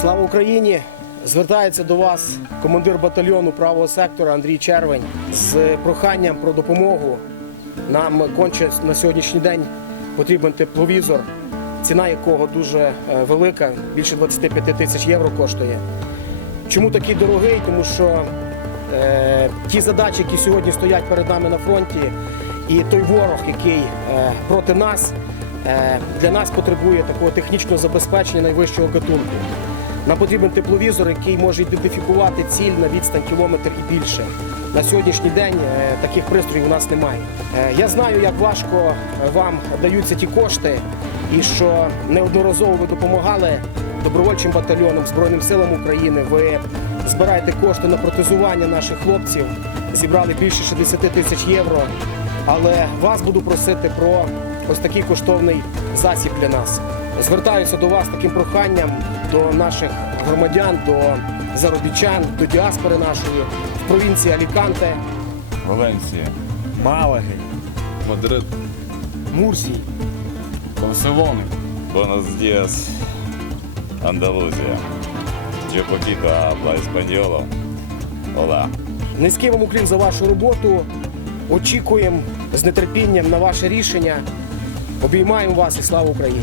Слава Україні! Звертається до вас командир батальйону правого сектора Андрій Червень з проханням про допомогу. Нам конче на сьогоднішній день потрібен тепловізор, ціна якого дуже е, велика, більше 25 тисяч євро коштує. Чому такий дорогий? Тому що е, ті задачі, які сьогодні стоять перед нами на фронті, і той ворог, який е, проти нас, е, для нас потребує такого технічного забезпечення найвищого гатунку. Нам потрібен тепловізор, який може ідентифікувати ціль на відстань кілометр і більше. На сьогоднішній день е, таких пристроїв у нас немає. Е, Я знаю, як важко е, вам даються ті кошти, і що неодноразово ви допомагали добровольчим батальйонам Збройним силам України. Ви збираєте кошти на протезування наших хлопців, зібрали більше 60 тисяч євро. Але вас буду просити про ось такий коштовний засіб для нас. Звертаюся до вас таким проханням до наших громадян, до заробітчан, до діаспори нашої в провінції Аліканте, Валенсія, Малаги, Мадрид, Мурсії. Барселони. Buenos días, Андалузія. Poquito habla español. Hola. Низький вам уклін за вашу роботу. Очікуємо з нетерпінням на ваше рішення. Обіймаємо вас і слава Україні!